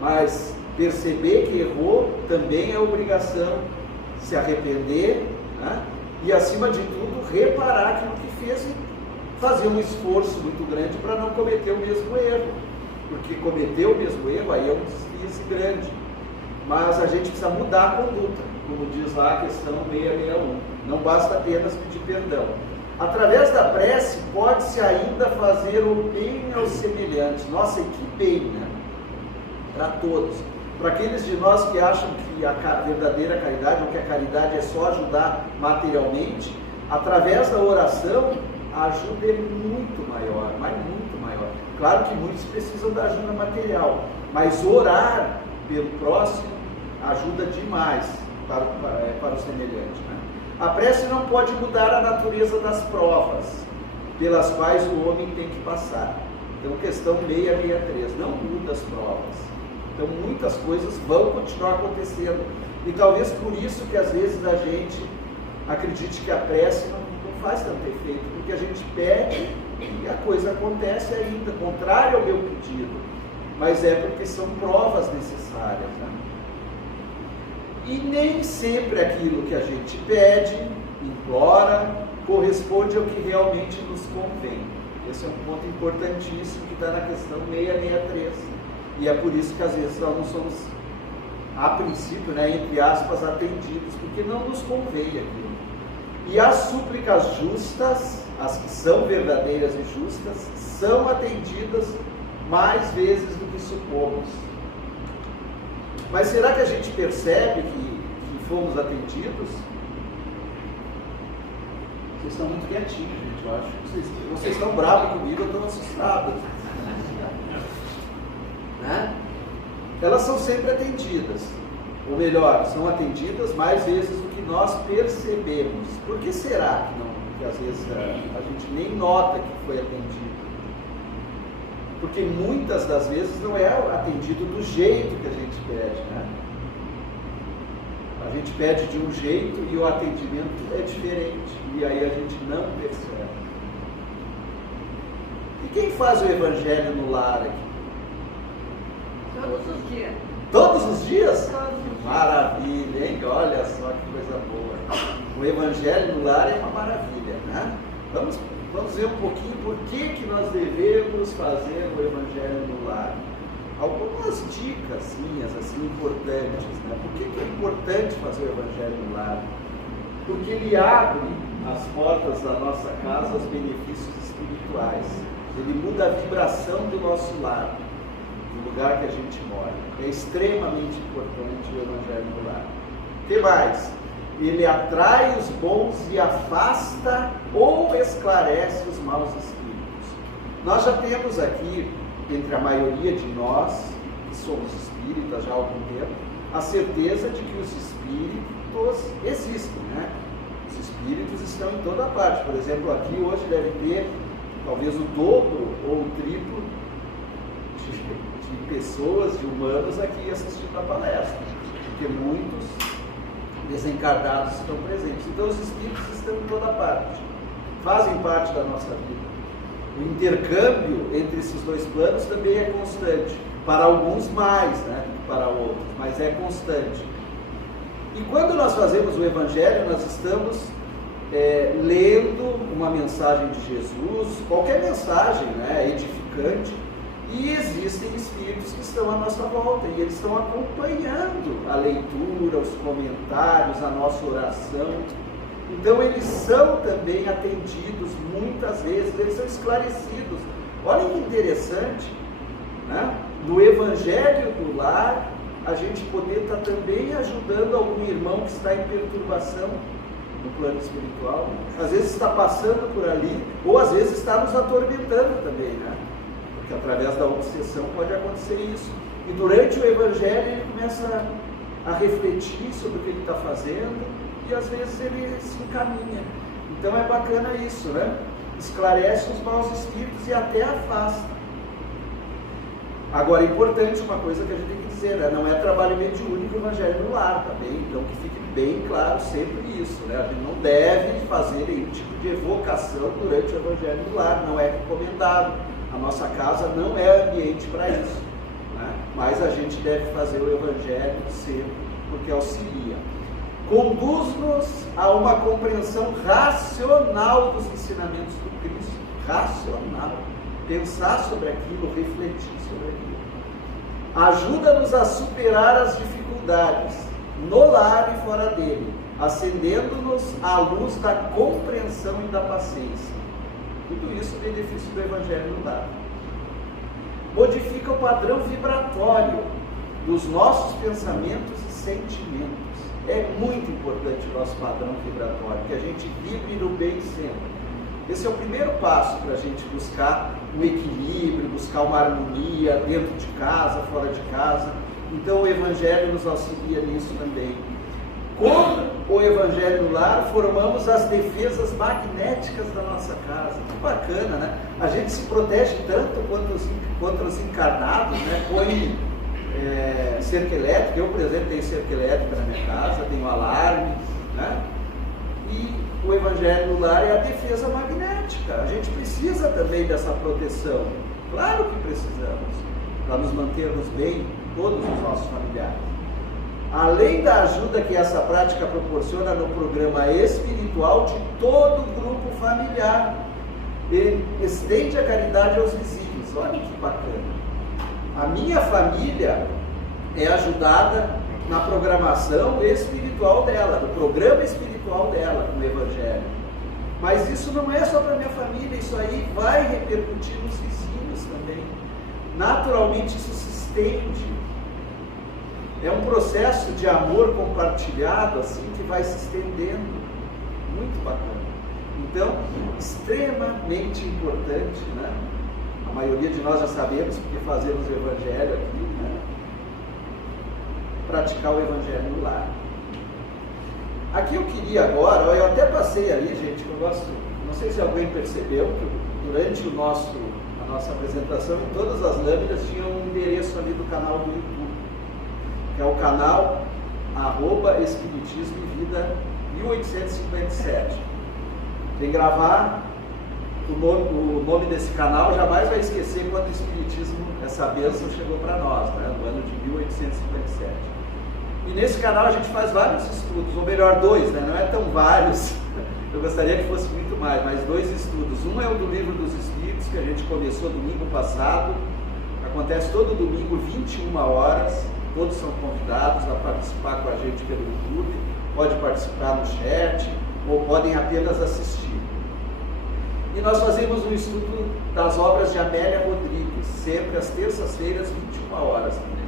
mas perceber que errou também é obrigação, se arrepender, né, e acima de tudo reparar aquilo que fez e fazer um esforço muito grande para não cometer o mesmo erro, porque cometer o mesmo erro aí é um deslize grande, mas a gente precisa mudar a conduta, como diz lá a questão 661, não basta apenas pedir perdão. Através da prece pode-se ainda fazer o bem aos semelhantes. Nossa, e que bem, né? Para todos. Para aqueles de nós que acham que a verdadeira caridade, ou que a caridade é só ajudar materialmente, através da oração, a ajuda é muito maior, mas muito maior. Claro que muitos precisam da ajuda material, mas orar pelo próximo ajuda demais para o semelhante, né? A prece não pode mudar a natureza das provas pelas quais o homem tem que passar. Então, questão 663, não muda as provas. Então, muitas coisas vão continuar acontecendo. E talvez por isso que às vezes a gente acredite que a prece não faz tanto efeito, porque a gente pede e a coisa acontece ainda, contrário ao meu pedido. Mas é porque são provas necessárias, né? E nem sempre aquilo que a gente pede, implora, corresponde ao que realmente nos convém. Esse é um ponto importantíssimo que está na questão 663. E é por isso que às vezes nós não somos, a princípio, né, entre aspas, atendidos, porque não nos convém aquilo. E as súplicas justas, as que são verdadeiras e justas, são atendidas mais vezes do que supomos. Mas será que a gente percebe que fomos atendidos? Vocês estão muito quietinhos, gente, eu acho. Vocês estão bravos comigo, eu estou assustado. Né? Elas são sempre atendidas. Ou melhor, são atendidas mais vezes do que nós percebemos. Por que será que às vezes a gente nem nota que foi atendido? Porque muitas das vezes não é atendido do jeito que a gente pede, né? A gente pede de um jeito e o atendimento é diferente, e aí a gente não percebe. E quem faz o evangelho no lar aqui? Todos os dias. Todos os dias? Todos os dias. Maravilha, hein? Olha só que coisa boa. O evangelho no lar é uma maravilha, né? Vamos ver um pouquinho por que nós devemos fazer o evangelho no lar. Algumas dicas minhas, assim, importantes, né? Por que é importante fazer o evangelho no lar? Porque ele abre as portas da nossa casa aos benefícios espirituais. Ele muda a vibração do nosso lar, do lugar que a gente mora. É extremamente importante o evangelho no lar. O que mais? Ele atrai os bons e afasta ou esclarece os maus espíritos. Nós já temos aqui, entre a maioria de nós, que somos espíritas já há algum tempo, a certeza de que os espíritos existem, né? Os espíritos estão em toda parte. Por exemplo, aqui hoje deve ter talvez o dobro ou o triplo de pessoas, de humanos aqui assistindo a palestra, porque muitos desencarnados estão presentes. Então os espíritos estão em toda parte, fazem parte da nossa vida. O intercâmbio entre esses dois planos também é constante, para alguns mais, né, do que para outros, mas é constante. E quando nós fazemos o evangelho, nós estamos lendo uma mensagem de Jesus, qualquer mensagem, né, edificante, e existem espíritos que estão à nossa volta, e eles estão acompanhando a leitura, os comentários, a nossa oração. Então eles são também atendidos muitas vezes, eles são esclarecidos. Olha que interessante, né? No evangelho do lar, a gente poder estar também ajudando algum irmão que está em perturbação no plano espiritual. Às vezes está passando por ali, ou às vezes está nos atormentando também, né? Porque através da obsessão pode acontecer isso. E durante o evangelho ele começa a refletir sobre o que ele está fazendo, e às vezes ele se encaminha. Então é bacana isso, né? Esclarece os maus espíritos e até afasta. Agora é importante uma coisa que a gente tem que dizer, né? Não é trabalho mediúnico o evangelho no lar, tá bem? Então que fique bem claro sempre isso, né? A gente não deve fazer nenhum tipo de evocação durante o evangelho no lar, não é recomendado. A nossa casa não é ambiente para isso, né? Mas a gente deve fazer o evangelho sempre, porque auxilia. Conduz-nos a uma compreensão racional dos ensinamentos do Cristo. Racional. Pensar sobre aquilo, refletir sobre aquilo. Ajuda-nos a superar as dificuldades, no lar e fora dele, acendendo-nos à luz da compreensão e da paciência. Tudo isso é benefício do Evangelho no lar. Modifica o padrão vibratório dos nossos pensamentos e sentimentos. É muito importante o nosso padrão vibratório, que a gente vibre no bem sempre. Esse é o primeiro passo para a gente buscar um equilíbrio, buscar uma harmonia dentro de casa, fora de casa. Então o Evangelho nos auxilia nisso também. Com o Evangelho no lar, formamos as defesas magnéticas da nossa casa. Que bacana, né? A gente se protege tanto contra os encarnados, né? Põe cerca elétrica. Eu, por exemplo, tenho cerca elétrica na minha casa, tenho alarme, né? E o Evangelho no lar é a defesa magnética. A gente precisa também dessa proteção. Claro que precisamos, para nos mantermos bem, todos os nossos familiares. Além da ajuda que essa prática proporciona no programa espiritual de todo o grupo familiar, ele estende a caridade aos vizinhos. Olha que bacana. A minha família é ajudada na programação espiritual dela, no programa espiritual dela, no Evangelho. Mas isso não é só para minha família, isso aí vai repercutir nos vizinhos também. Naturalmente isso se estende. É um processo de amor compartilhado, assim, que vai se estendendo. Muito bacana. Então, extremamente importante, né? A maioria de nós já sabemos, porque fazemos o Evangelho aqui, né? Praticar o Evangelho no lar. Aqui eu queria agora, eu até passei ali, gente, que eu gosto, não sei se alguém percebeu, que durante a nossa apresentação, em todas as lâminas tinha um endereço ali do canal do YouTube, que é o canal @Espiritismo e Vida 1857. Quem gravar o nome desse canal jamais vai esquecer quando o Espiritismo, essa bênção chegou para nós, né, no ano de 1857. E nesse canal a gente faz vários estudos, ou melhor, 2, né? Não é tão vários, eu gostaria que fosse muito mais, mas 2 estudos. Um é o do Livro dos Espíritos, que a gente começou domingo passado, acontece todo domingo, 21 horas, todos são convidados a participar com a gente pelo YouTube, pode participar no chat, ou podem apenas assistir. E nós fazemos um estudo das obras de Amélia Rodrigues, sempre às terças-feiras, 21 horas também.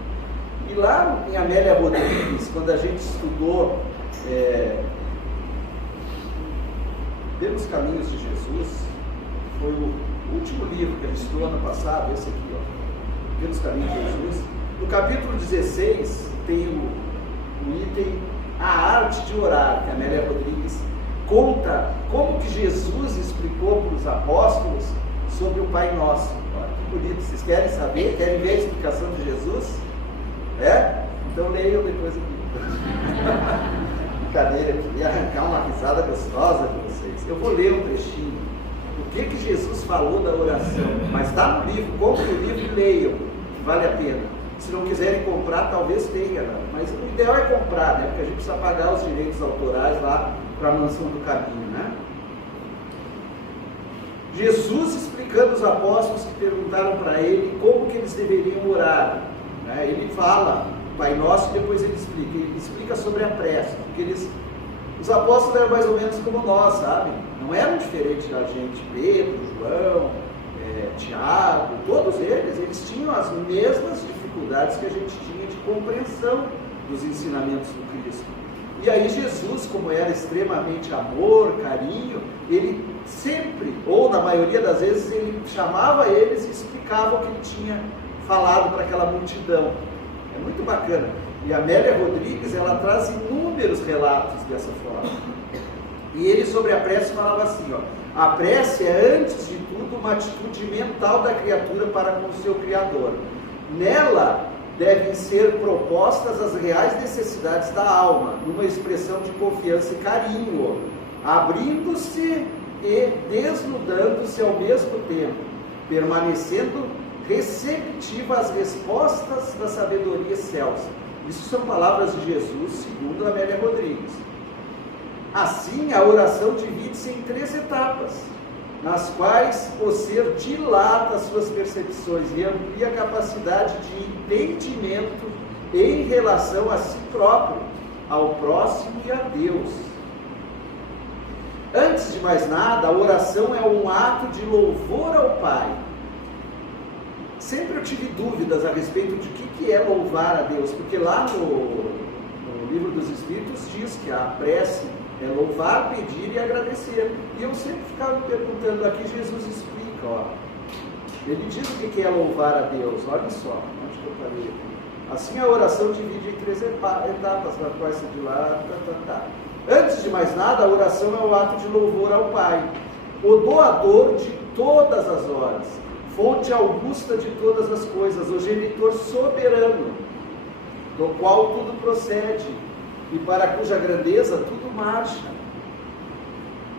E lá em Amélia Rodrigues, quando a gente estudou Pelos Caminhos de Jesus, foi o último livro que a gente estudou ano passado, esse aqui, ó, Pelos Caminhos de Jesus. No capítulo 16 tem o item A Arte de Orar, que a Amélia Rodrigues conta como que Jesus explicou para os apóstolos sobre o Pai Nosso. Olha que bonito, vocês querem saber? Querem ver a explicação de Jesus? Então leiam depois aqui. Brincadeira, eu queria arrancar uma risada gostosa de vocês. Eu vou ler um trechinho. O que Jesus falou da oração? Mas está no livro, comprem o livro e leiam, que vale a pena. Se não quiserem comprar, talvez tenha, né? Mas o ideal é comprar, né? Porque a gente precisa pagar os direitos autorais lá para a Mansão do Caminho, né? Jesus explicando aos apóstolos que perguntaram para ele como que eles deveriam orar, né? Ele fala Pai Nosso e depois ele explica sobre a prece, porque os apóstolos eram mais ou menos como nós, sabe? Não eram diferentes da gente. Pedro, João, Tiago, todos eles tinham as mesmas dificuldades que a gente tinha de compreensão dos ensinamentos do Cristo. E aí Jesus, como era extremamente amor, carinho, ele sempre, ou na maioria das vezes, ele chamava eles e explicava o que ele tinha falado para aquela multidão. É muito bacana. E a Amélia Rodrigues, ela traz inúmeros relatos dessa forma. E ele sobre a prece falava assim, ó, a prece é antes de tudo uma atitude mental da criatura para com o seu Criador. Nela devem ser propostas as reais necessidades da alma, numa expressão de confiança e carinho, abrindo-se e desnudando-se ao mesmo tempo, permanecendo receptiva às respostas da sabedoria excelsa. Isso são palavras de Jesus, segundo Amélia Rodrigues. Assim, a oração divide-se em 3 etapas, nas quais o ser dilata as suas percepções e amplia a capacidade de entendimento em relação a si próprio, ao próximo e a Deus. Antes de mais nada, a oração é um ato de louvor ao Pai. Sempre eu tive dúvidas a respeito de o que é louvar a Deus, porque lá no Livro dos Espíritos diz que a prece é louvar, pedir e agradecer. E eu sempre ficava me perguntando, aqui Jesus explica, ó. Ele diz o que é louvar a Deus, olha só, onde que eu falei aqui. Assim a oração divide em 3 etapas, na qual se de lá, Antes de mais nada, a oração é o ato de louvor ao Pai, o doador de todas as horas, fonte augusta de todas as coisas, o genitor soberano, do qual tudo procede, e para cuja grandeza tudo marcha.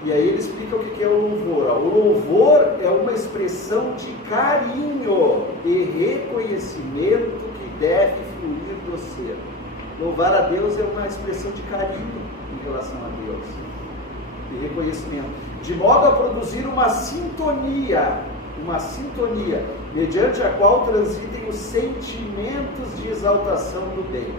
E aí ele explica o que é o louvor. O louvor é uma expressão de carinho e reconhecimento que deve fluir do ser. Louvar a Deus é uma expressão de carinho em relação a Deus e reconhecimento, de modo a produzir uma sintonia, mediante a qual transitem os sentimentos de exaltação do bem,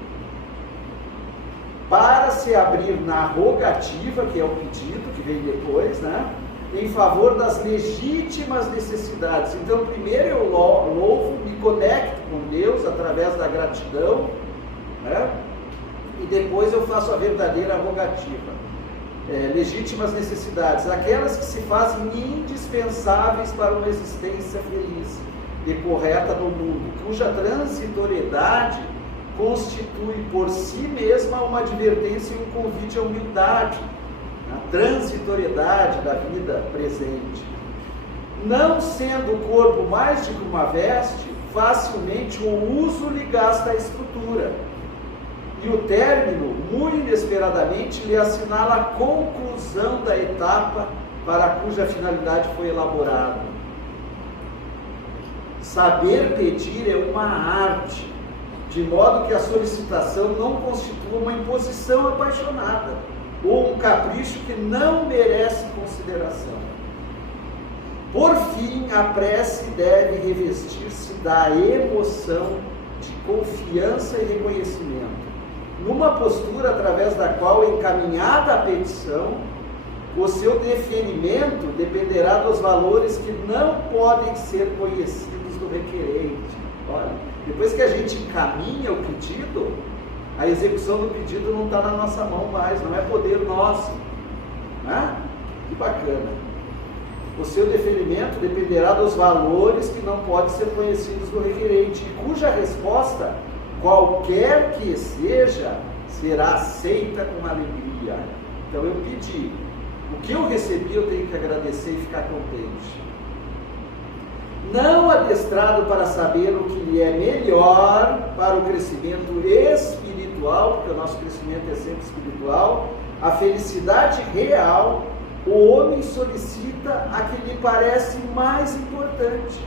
para se abrir na rogativa, que é o pedido que vem depois, né, em favor das legítimas necessidades. Então, primeiro eu louvo, me conecto com Deus através da gratidão, né, e depois eu faço a verdadeira rogativa. Legítimas necessidades, aquelas que se fazem indispensáveis para uma existência feliz e correta no mundo, cuja transitoriedade constitui por si mesma uma advertência e um convite à humildade, à transitoriedade da vida presente. Não sendo o corpo mais de que uma veste, facilmente o uso lhe gasta a estrutura. E o término, muito inesperadamente, lhe assinala a conclusão da etapa para cuja finalidade foi elaborado. Saber pedir é uma arte, de modo que a solicitação não constitua uma imposição apaixonada, ou um capricho que não merece consideração. Por fim, a prece deve revestir-se da emoção de confiança e reconhecimento, numa postura através da qual, encaminhada a petição, o seu definimento dependerá dos valores que não podem ser conhecidos do requerente. Olha, depois que a gente encaminha o pedido, a execução do pedido não está na nossa mão mais, não é poder nosso. Né? Que bacana. O seu definimento dependerá dos valores que não podem ser conhecidos do requerente, e cuja resposta, qualquer que seja, será aceita com alegria. Então eu pedi. O que eu recebi eu tenho que agradecer e ficar contente. Não adestrado para saber o que lhe é melhor para o crescimento espiritual, porque o nosso crescimento é sempre espiritual, a felicidade real, o homem solicita a que lhe parece mais importante.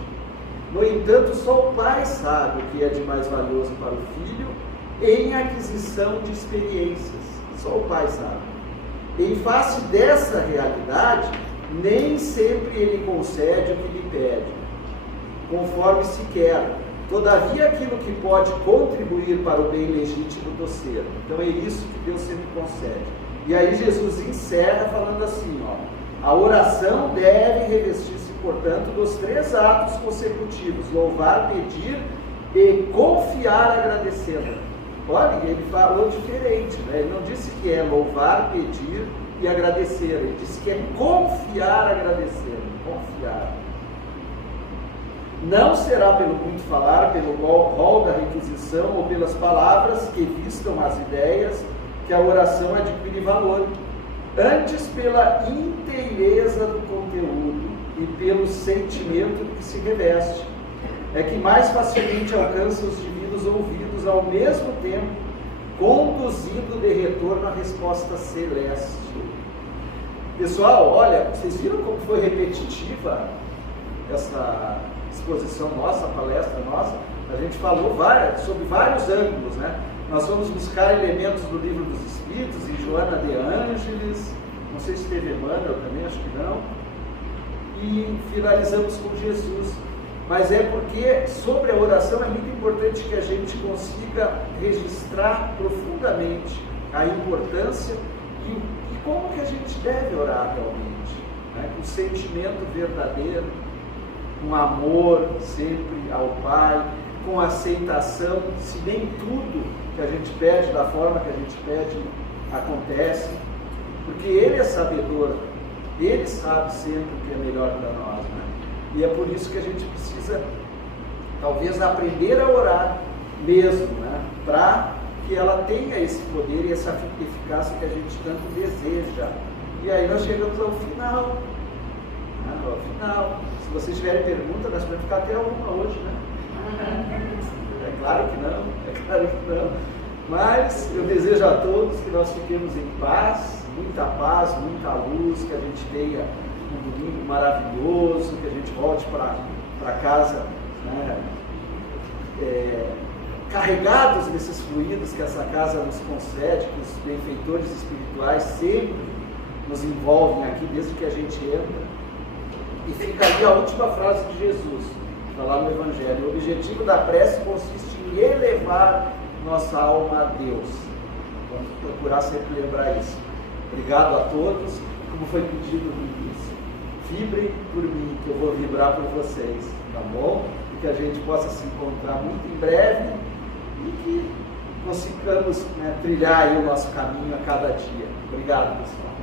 No entanto, só o pai sabe o que é de mais valioso para o filho em aquisição de experiências. Só o pai sabe. Em face dessa realidade, nem sempre ele concede o que lhe pede, conforme se quer. Todavia, aquilo que pode contribuir para o bem legítimo do ser. Então é isso que Deus sempre concede. E aí Jesus encerra falando assim, ó, a oração deve revestir-se, portanto, dos 3 atos consecutivos: louvar, pedir e confiar agradecendo. Olha, ele falou diferente, né? Ele não disse que é louvar, pedir e agradecer, ele disse que é confiar agradecendo, confiar. Não será pelo muito falar, pelo rol da requisição ou pelas palavras que vistam as ideias que a oração adquire valor, antes pela inteireza do conteúdo e pelo sentimento que se reveste, é que mais facilmente alcança os divinos ouvidos, ao mesmo tempo conduzindo de retorno à resposta celeste. Pessoal, olha, vocês viram como foi repetitiva essa exposição nossa, a palestra nossa? A gente falou sobre vários ângulos, né? Nós vamos buscar elementos do Livro dos Espíritos, em Joana de Ângeles, não sei se teve Emmanuel também, acho que não, e finalizamos com Jesus. Mas é porque sobre a oração é muito importante que a gente consiga registrar profundamente a importância e como que a gente deve orar realmente, né? Com sentimento verdadeiro, com amor sempre ao Pai, com aceitação, se nem tudo que a gente pede da forma que a gente pede acontece, porque Ele é sabedor, Ele sabe sempre o que é melhor para nós, né? E é por isso que a gente precisa, talvez, aprender a orar mesmo, né? Para que ela tenha esse poder e essa eficácia que a gente tanto deseja. E aí nós chegamos ao final. Né? Ao final. Se vocês tiverem pergunta, nós podemos ficar até uma hoje, né? É claro que não, é claro que não. Mas eu desejo a todos que nós fiquemos em paz, muita luz, que a gente tenha um domingo maravilhoso, que a gente volte para casa, né, carregados desses fluidos que essa casa nos concede, que os benfeitores espirituais sempre nos envolvem aqui desde que a gente entra. E fica ali a última frase de Jesus, está lá no Evangelho: o objetivo da prece consiste em elevar nossa alma a Deus. Vamos procurar sempre lembrar isso. Obrigado a todos. Como foi pedido no início, vibrem por mim, que eu vou vibrar por vocês, tá bom? E que a gente possa se encontrar muito em breve e que consigamos, né, trilhar aí o nosso caminho a cada dia. Obrigado, pessoal.